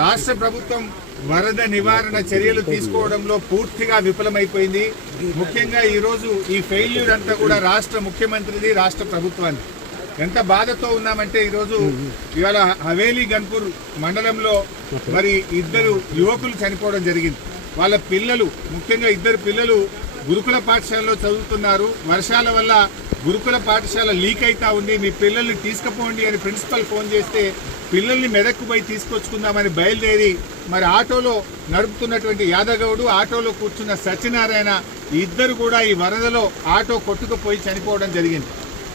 రాష్ట్ర ప్రభుత్వం వరద నివారణ చర్యలు తీసుకోవడంలో పూర్తిగా విఫలమైపోయింది. ముఖ్యంగా ఈరోజు ఈ ఫెయిల్యూర్ అంతా కూడా రాష్ట్ర ముఖ్యమంత్రిది, రాష్ట్ర ప్రభుత్వాన్ని. ఎంత బాధతో ఉన్నామంటే ఈరోజు ఇవాళ హవేలీ గన్పూర్ మండలంలో మరి ఇద్దరు యువకులు చనిపోవడం జరిగింది. వాళ్ళ పిల్లలు, ముఖ్యంగా ఇద్దరు పిల్లలు గురుకుల పాఠశాలలో చదువుతున్నారు. వర్షాల వల్ల గురుకుల పాఠశాల లీక్ అవుతా ఉంది, మీ పిల్లల్ని తీసుకుపోండి అని ప్రిన్సిపల్ ఫోన్ చేస్తే పిల్లల్ని మెదక్కు పోయి తీసుకొచ్చుకుందామని బయలుదేరి మరి ఆటోలో నడుపుతున్నటువంటి యాదగౌడు, ఆటోలో కూర్చున్న సత్యనారాయణ ఇద్దరు కూడా ఈ వరదలో ఆటో కొట్టుకుపోయి చనిపోవడం జరిగింది.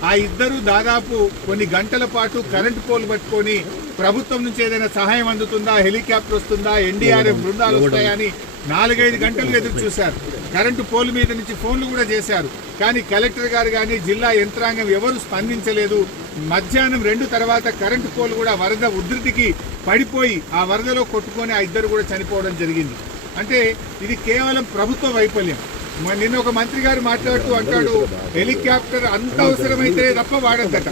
ఆ ఇద్దరు దాదాపు కొన్ని గంటల పాటు కరెంటు పోల్ పట్టుకొని ప్రభుత్వం నుంచి ఏదైనా సహాయం అందుతుందా, హెలికాప్టర్ వస్తుందా, ఎన్డీఆర్ఎఫ్ బృందాలు వస్తాయని 4-5 గంటలు ఎదురు చూశారు. కరెంటు పోల్ మీద నుంచి ఫోన్లు కూడా చేశారు. కానీ కలెక్టర్ గారు కానీ జిల్లా యంత్రాంగం ఎవరు స్పందించలేదు. మధ్యాహ్నం 2 తర్వాత కరెంటు పోల్ కూడా వరద ఉధృతికి పడిపోయి ఆ వరదలో కొట్టుకొని ఆ ఇద్దరు కూడా చనిపోవడం జరిగింది. అంటే ఇది కేవలం ప్రభుత్వ వైఫల్యం. నిన్న ఒక మంత్రి గారు మాట్లాడుతూ అంటాడు, హెలికాప్టర్ అంత అవసరమైతే తప్ప వాడద్దట,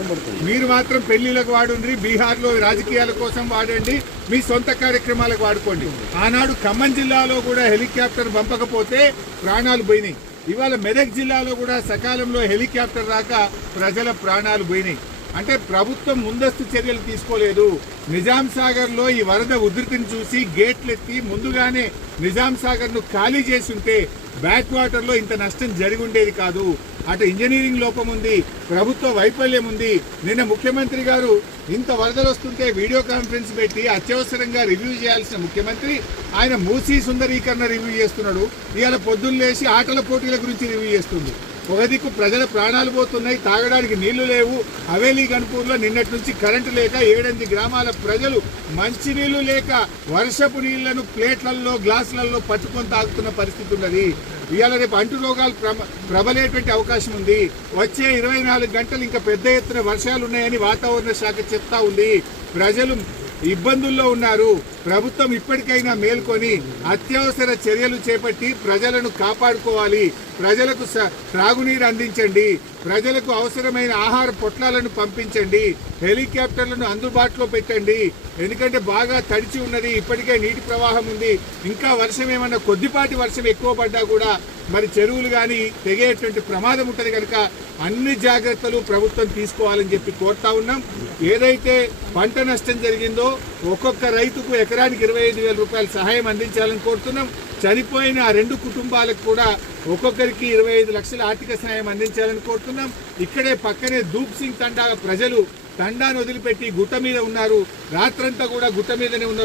మీరు మాత్రం పెళ్లిలకు వాడండి, బీహార్లో రాజకీయాల కోసం వాడండి, మీ సొంత కార్యక్రమాలకు వాడుకోండి. ఆనాడు ఖమ్మం జిల్లాలో కూడా హెలికాప్టర్ పంపకపోతే ప్రాణాలు పోయినాయి. ఇవాళ మెదక్ జిల్లాలో కూడా సకాలంలో హెలికాప్టర్ రాక ప్రజల ప్రాణాలు పోయినాయి. అంటే ప్రభుత్వం ముందస్తు చర్యలు తీసుకోలేదు. నిజాం సాగర్లో ఈ వరద ఉధృతిని చూసి గేట్లెత్తి ముందుగానే నిజాం సాగర్ను ఖాళీ చేసి ఉంటే బ్యాక్ వాటర్లో ఇంత నష్టం జరిగి ఉండేది కాదు. అటు ఇంజనీరింగ్ లోపం ఉంది, ప్రభుత్వ వైఫల్యం ఉంది. నిన్న ముఖ్యమంత్రి గారు ఇంత వరదలు వస్తుంటే వీడియో కాన్ఫరెన్స్ పెట్టి అత్యవసరంగా రివ్యూ చేయాల్సిన ముఖ్యమంత్రి ఆయన మూసీ సుందరీకరణ రివ్యూ చేస్తున్నాడు. ఇవాళ పొద్దున్న లేచి ఆటల పోటీల గురించి రివ్యూ చేస్తుంది. ఒక దిక్కు ప్రజల ప్రాణాలు పోతున్నాయి, తాగడానికి నీళ్లు లేవు. హవేలీ గన్పూర్లో నిన్నటి నుంచి కరెంటు లేక 7-8 గ్రామాల ప్రజలు మంచినీళ్లు లేక వర్షపు నీళ్లను ప్లేట్లలో, గ్లాసులలో పట్టుకొని తాగుతున్న పరిస్థితి ఉన్నది. ఇవాళ రేపు అంటు రోగాలు ప్రబలేటువంటి అవకాశం ఉంది. వచ్చే 24 గంటలు ఇంకా పెద్ద ఎత్తున వర్షాలు ఉన్నాయని వాతావరణ శాఖ చెప్తా ఉంది. ప్రజలు ఇబ్బందుల్లో ఉన్నారు. ప్రభుత్వం ఇప్పటికైనా మేల్కొని అత్యవసర చర్యలు చేపట్టి ప్రజలను కాపాడుకోవాలి. ప్రజలకు త్రాగునీరు అందించండి, ప్రజలకు అవసరమైన ఆహార పొట్లాలను పంపించండి, హెలికాప్టర్లను అందుబాటులో పెట్టండి. ఎందుకంటే బాగా తడిచి ఉన్నది, ఇప్పటికే నీటి ప్రవాహం ఉంది. ఇంకా వర్షం ఏమన్నా కొద్దిపాటి వర్షం ఎక్కువ పడ్డా కూడా మరి చెరువులు కానీ తెగేటువంటి ప్రమాదం ఉంటుంది. కనుక అన్ని జాగ్రత్తలు ప్రభుత్వం తీసుకోవాలని చెప్పి కోరుతా ఉన్నాం. ఏదైతే పంట నష్టం జరిగిందో ఒక్కొక్క రైతుకు ఎకరానికి 25,000 రూపాయల సహాయం అందించాలని కోరుతున్నాం. చనిపోయిన ఆ 2 కుటుంబాలకు కూడా ఒక్కొక్కరికి 25 లక్షల ఆర్థిక సహాయం అందించాలని కోరుతున్నాం. ఇక్కడే పక్కనే దూప్ సింగ్ తండా ప్రజలు తండాను వదిలిపెట్టి గుట్ట మీద ఉన్నారు. రాత్రంతా కూడా గుట్ట మీదనే ఉన్నారు.